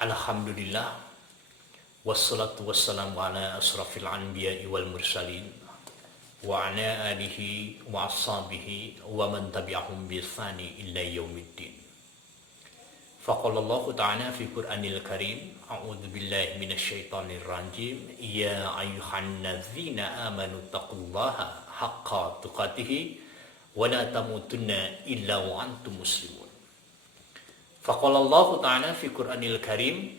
Alhamdulillah, wassalatu wassalamu ala asrafil anbiya'i wal mursalin wa ala alihi wa ashabihi wa man tabi'ahum bi ihsani illa yaumiddin. Faqala Allah Ta'ala fi Qur'anil Karim, a'udzu billahi minasyaitonir rajim, ya ayyuhan ladzina amanu taqullaha haqqa tuqatih wa la tamutunna illa wa antum muslimun. Faqala Allah Ta'ala fi Qur'anil Karim,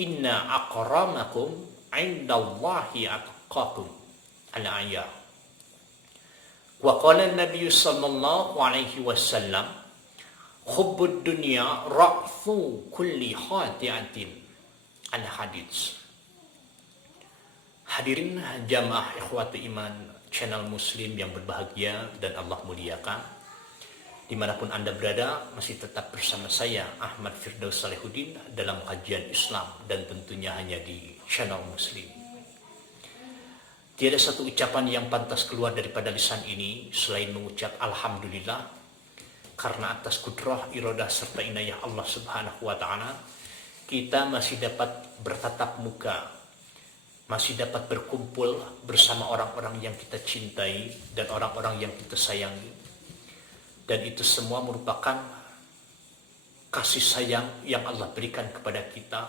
inna akramakum indallahi atqakum. Al-ayat. Wa qala an-nabiy sallallahu alaihi wasallam, hubbud dunya ra'fu kulli khati'atin. Al-hadits. Hadirin jamaah ikhwati iman channel muslim yang berbahagia dan Allah muliakan, dimanapun Anda berada, masih tetap bersama saya Ahmad Firdaus Salehuddin dalam kajian Islam, dan tentunya hanya di channel muslim. Tiada satu ucapan yang pantas keluar daripada lisan ini selain mengucap Alhamdulillah, karena atas kudrah, iradah serta inayah Allah Subhanahu wa Ta'ala, kita masih dapat bertatap muka, masih dapat berkumpul bersama orang-orang yang kita cintai dan orang-orang yang kita sayangi. Dan itu semua merupakan kasih sayang yang Allah berikan kepada kita.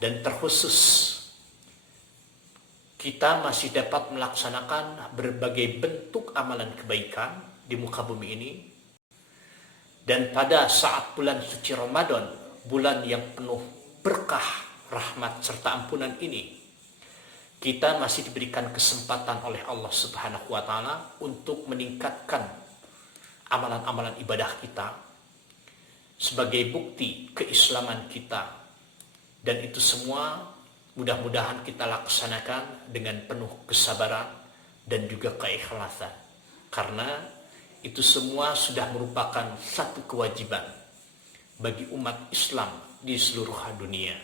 Dan terkhusus kita masih dapat melaksanakan berbagai bentuk amalan kebaikan di muka bumi ini. Dan pada saat bulan suci Ramadan, bulan yang penuh berkah, rahmat serta ampunan ini, kita masih diberikan kesempatan oleh Allah Subhanahu wa Ta'ala untuk meningkatkan amalan-amalan ibadah kita sebagai bukti keislaman kita. Dan itu semua mudah-mudahan kita laksanakan dengan penuh kesabaran dan juga keikhlasan, karena itu semua sudah merupakan satu kewajiban bagi umat Islam di seluruh dunia.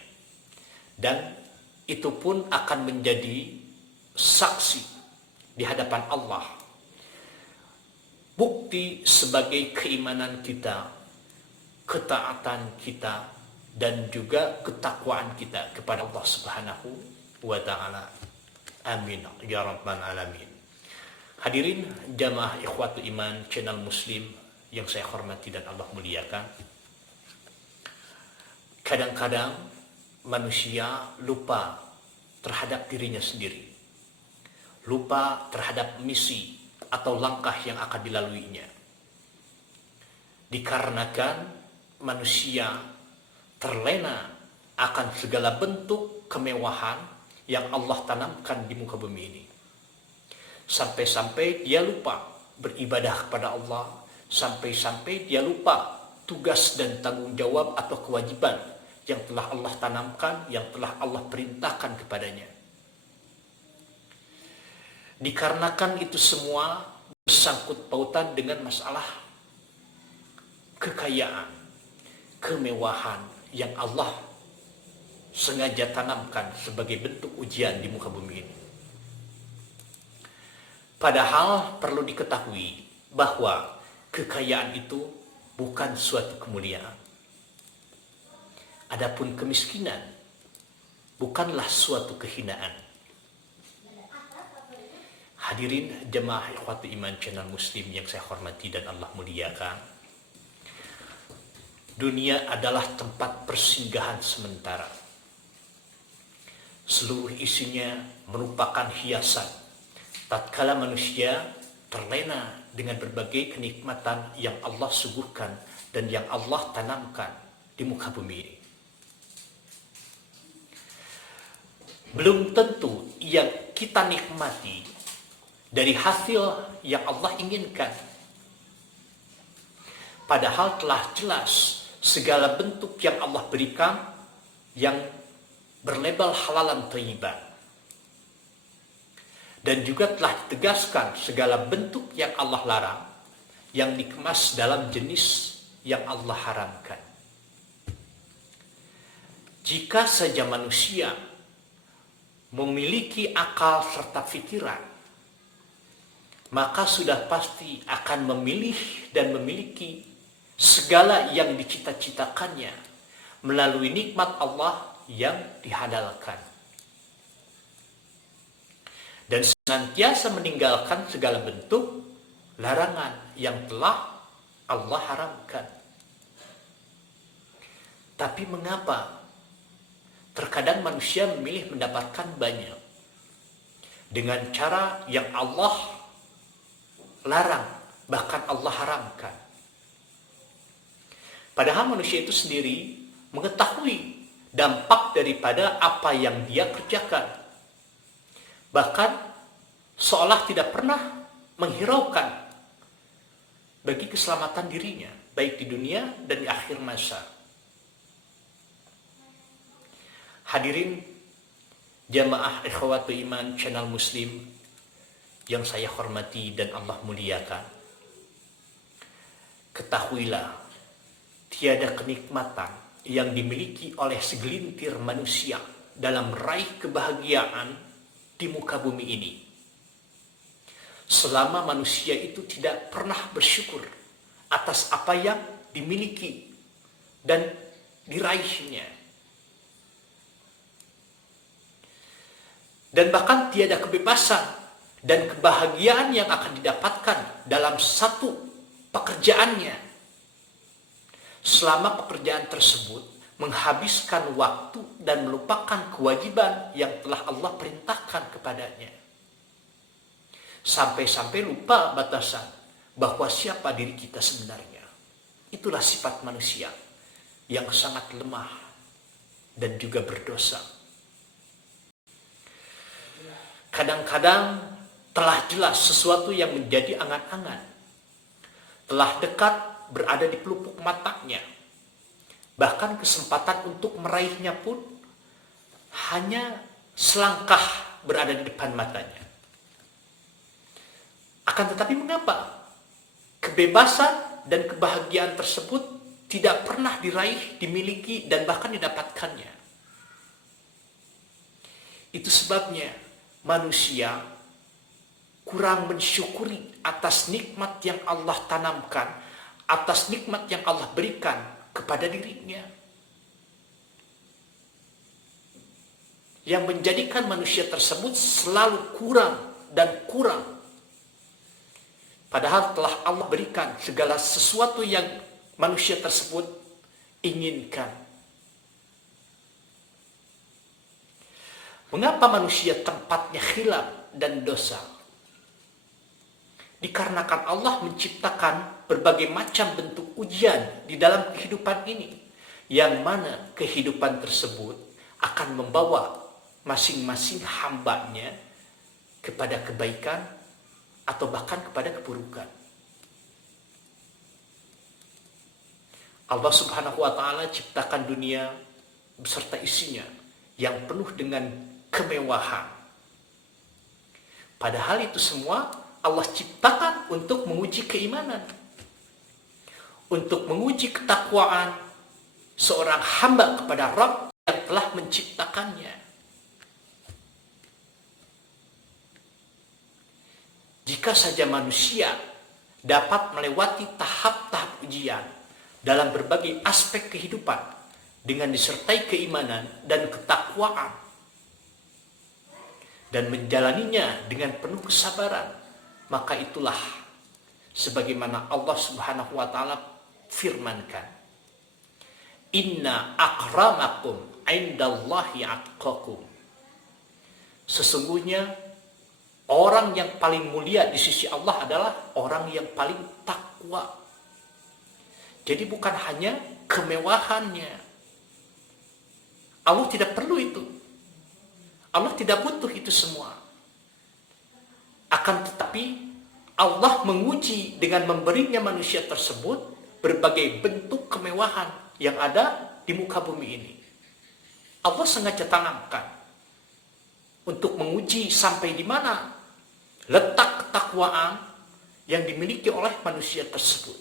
Dan itu pun akan menjadi saksi di hadapan Allah, bukti sebagai keimanan kita, ketaatan kita, dan juga ketakwaan kita kepada Allah Subhanahu wa Ta'ala. Amin ya rabbal alamin. Hadirin jamaah ikhwatu iman channel muslim yang saya hormati dan Allah muliakan, kadang-kadang manusia lupa terhadap dirinya sendiri, lupa terhadap misi atau langkah yang akan dilaluinya, dikarenakan manusia terlena akan segala bentuk kemewahan yang Allah tanamkan di muka bumi ini, sampai-sampai dia lupa beribadah kepada Allah, sampai-sampai dia lupa tugas dan tanggung jawab atau kewajiban yang telah Allah tanamkan, yang telah Allah perintahkan kepadanya. Dikarenakan itu semua bersangkut pautan dengan masalah kekayaan, kemewahan yang Allah sengaja tanamkan sebagai bentuk ujian di muka bumi ini. Padahal perlu diketahui bahwa kekayaan itu bukan suatu kemuliaan. Adapun kemiskinan bukanlah suatu kehinaan. Hadirin jemaah ikhwati iman channel muslim yang saya hormati dan Allah muliakan, dunia adalah tempat persinggahan sementara. Seluruh isinya merupakan hiasan tatkala manusia terlena dengan berbagai kenikmatan yang Allah suguhkan dan yang Allah tanamkan di muka bumi ini. Belum tentu yang kita nikmati dari hasil yang Allah inginkan. Padahal telah jelas segala bentuk yang Allah berikan yang berlabel halalan thayyiban. Dan juga telah ditegaskan segala bentuk yang Allah larang, yang dikemas dalam jenis yang Allah haramkan. Jika saja manusia memiliki akal serta pikiran, maka sudah pasti akan memilih dan memiliki segala yang dicita-citakannya, melalui nikmat Allah yang dihalalkan. Dan senantiasa meninggalkan segala bentuk larangan yang telah Allah haramkan. Tapi mengapa terkadang manusia memilih mendapatkan banyak dengan cara yang Allah larang, bahkan Allah haramkan? Padahal manusia itu sendiri mengetahui dampak daripada apa yang dia kerjakan. Bahkan seolah tidak pernah menghiraukan bagi keselamatan dirinya, baik di dunia dan di akhir masa. Hadirin jamaah ikhwatul iman channel Muslim yang saya hormati dan Allah muliakan. Ketahuilah, tiada kenikmatan yang dimiliki oleh segelintir manusia dalam meraih kebahagiaan di muka bumi ini selama manusia itu tidak pernah bersyukur atas apa yang dimiliki dan diraihnya. Dan bahkan tiada kebebasan dan kebahagiaan yang akan didapatkan dalam satu pekerjaannya selama pekerjaan tersebut menghabiskan waktu dan melupakan kewajiban yang telah Allah perintahkan kepadanya. Sampai-sampai lupa batasan bahwa siapa diri kita sebenarnya. Itulah sifat manusia yang sangat lemah dan juga berdosa. Kadang-kadang telah jelas sesuatu yang menjadi angan-angan, telah dekat berada di pelupuk matanya, bahkan kesempatan untuk meraihnya pun hanya selangkah berada di depan matanya. Akan tetapi mengapa kebebasan dan kebahagiaan tersebut tidak pernah diraih, dimiliki, dan bahkan didapatkannya? Itu sebabnya manusia kurang mensyukuri atas nikmat yang Allah tanamkan, atas nikmat yang Allah berikan kepada dirinya, yang menjadikan manusia tersebut selalu kurang dan kurang, padahal telah Allah berikan segala sesuatu yang manusia tersebut inginkan. Mengapa manusia tempatnya khilaf dan dosa? Dikarenakan Allah menciptakan berbagai macam bentuk ujian di dalam kehidupan ini, yang mana kehidupan tersebut akan membawa masing-masing hambanya kepada kebaikan atau bahkan kepada keburukan. Allah Subhanahu wa Ta'ala ciptakan dunia beserta isinya yang penuh dengan kemewahan. Padahal itu semua Allah ciptakan untuk menguji keimanan, untuk menguji ketakwaan seorang hamba kepada Rabb yang telah menciptakannya. Jika saja manusia dapat melewati tahap-tahap ujian dalam berbagai aspek kehidupan dengan disertai keimanan dan ketakwaan, dan menjalaninya dengan penuh kesabaran, maka itulah sebagaimana Allah Subhanahu wa Ta'ala firmankan, inna akramakum indallahi atqakum. Sesungguhnya orang yang paling mulia di sisi Allah adalah orang yang paling takwa. Jadi bukan hanya kemewahannya. Allah tidak perlu itu. Allah tidak butuh itu semua. Akan tetapi Allah menguji dengan memberinya manusia tersebut berbagai bentuk kemewahan yang ada di muka bumi ini. Allah sengaja tanamkan untuk menguji sampai di mana letak ketakwaan yang dimiliki oleh manusia tersebut.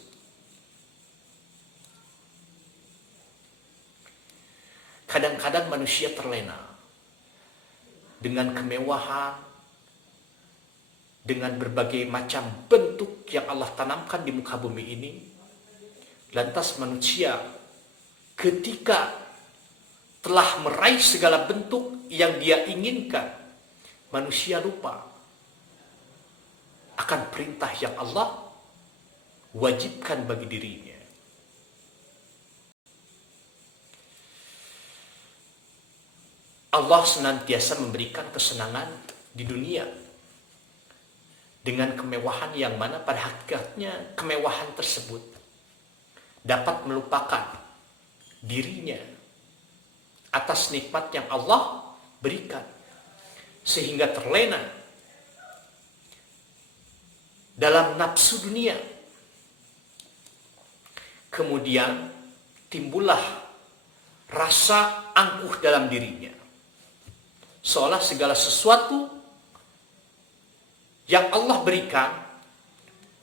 Kadang-kadang manusia terlena dengan kemewahan, dengan berbagai macam bentuk yang Allah tanamkan di muka bumi ini. Lantas manusia ketika telah meraih segala bentuk yang dia inginkan, manusia lupa akan perintah yang Allah wajibkan bagi dirinya. Allah senantiasa memberikan kesenangan di dunia dengan kemewahan yang mana pada hakikatnya kemewahan tersebut dapat melupakan dirinya atas nikmat yang Allah berikan, sehingga terlena dalam nafsu dunia. Kemudian timbullah rasa angkuh dalam dirinya, seolah segala sesuatu yang Allah berikan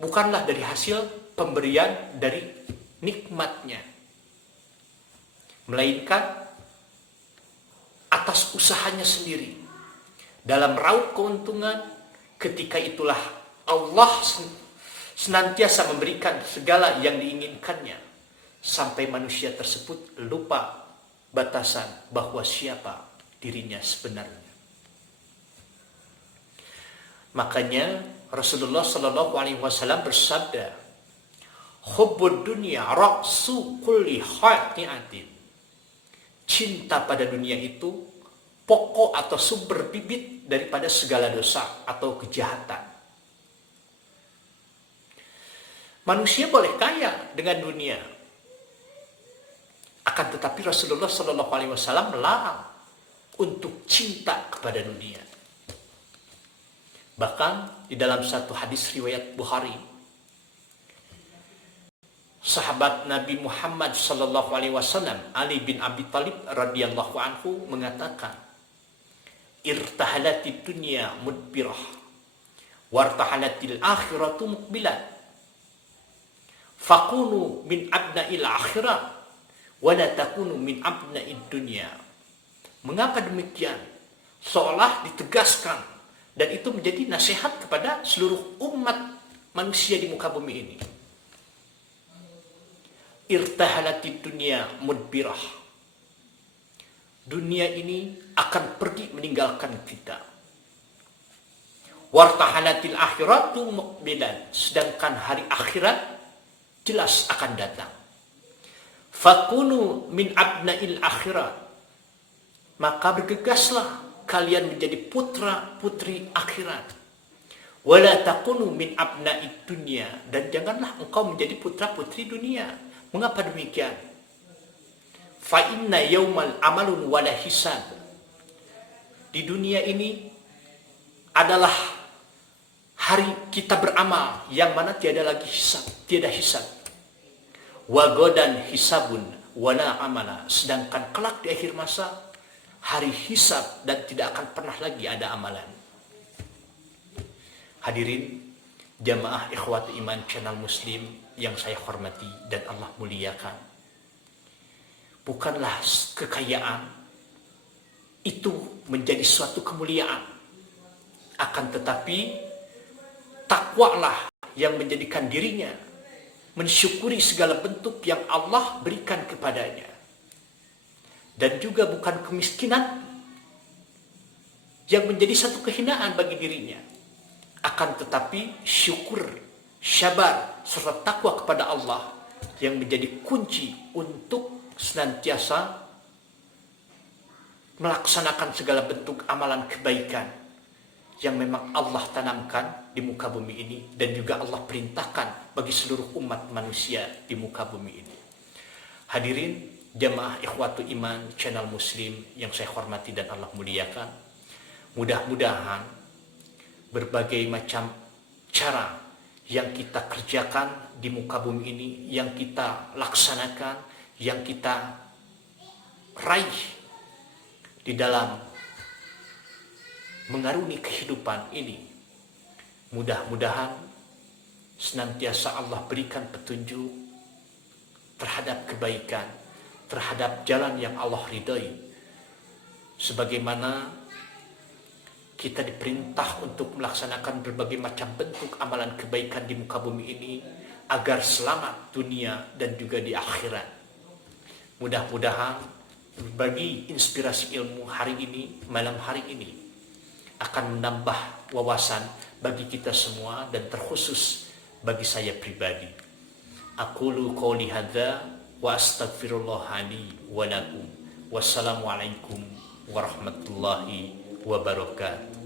bukanlah dari hasil pemberian dari nikmatnya, melainkan atas usahanya sendiri. Dalam raup keuntungan, ketika itulah Allah senantiasa memberikan segala yang diinginkannya, sampai manusia tersebut lupa batasan bahwa siapa dirinya sebenarnya. Makanya Rasulullah Shallallahu Alaihi Wasallam bersabda, "Hubbud dunya ra'su kulli khati'atin." Cinta pada dunia itu pokok atau sumber bibit daripada segala dosa atau kejahatan. Manusia boleh kaya dengan dunia, akan tetapi Rasulullah Shallallahu Alaihi Wasallam melarang untuk cinta kepada dunia. Bahkan di dalam satu hadis riwayat Bukhari, sahabat Nabi Muhammad sallallahu alaihi wasallam Ali bin Abi Thalib radhiyallahu anhu mengatakan, "Irtahalatid dunya mudbirah, wartahalatil akhiratu muqbilah. Fakunu min abna'il akhirah, wa la takunu min abna'id dunya." Mengapa demikian? Seolah ditegaskan, dan itu menjadi nasihat kepada seluruh umat manusia di muka bumi ini. Irtahalatid dunya mudbirah. Dunia ini akan pergi meninggalkan kita. Wartahalatil akhiratu muqbilan. Sedangkan hari akhirat jelas akan datang. Fakunu min abna'il akhirat. Maka bergegaslah kalian menjadi putra putri akhirat. Wala takunu min abna'id dunya. Dan janganlah engkau menjadi putra putri dunia. Mengapa demikian? Fa inna yaumal amalun wala hisab. Di dunia ini adalah hari kita beramal yang mana tiada lagi hisab, tiada hisab. Wa godan hisabun wala amala. Sedangkan kelak di akhir masa hari hisab dan tidak akan pernah lagi ada amalan. Hadirin jamaah ikhwat iman channel Muslim yang saya hormati dan Allah muliakan. Bukanlah kekayaan itu menjadi suatu kemuliaan. Akan tetapi takwalah yang menjadikan dirinya mensyukuri segala bentuk yang Allah berikan kepadanya. Dan juga bukan kemiskinan yang menjadi satu kehinaan bagi dirinya. Akan tetapi syukur, sabar, serta takwa kepada Allah yang menjadi kunci untuk senantiasa melaksanakan segala bentuk amalan kebaikan yang memang Allah tanamkan di muka bumi ini dan juga Allah perintahkan bagi seluruh umat manusia di muka bumi ini. Hadirin jamaah ikhwatu iman channel Muslim yang saya hormati dan Allah muliakan, mudah-mudahan berbagai macam cara yang kita kerjakan di muka bumi ini, yang kita laksanakan, yang kita raih di dalam mengarungi kehidupan ini, mudah-mudahan senantiasa Allah berikan petunjuk terhadap kebaikan, terhadap jalan yang Allah ridhai, sebagaimana kita diperintah untuk melaksanakan berbagai macam bentuk amalan kebaikan di muka bumi ini agar selamat dunia dan juga di akhirat. Mudah-mudahan berbagi inspirasi ilmu hari ini, malam hari ini, akan menambah wawasan bagi kita semua dan terkhusus bagi saya pribadi. Aqulu qouli hadza wa astaghfirullah li wa lakum. Wassalamualaikum warahmatullahi wabarakatuh.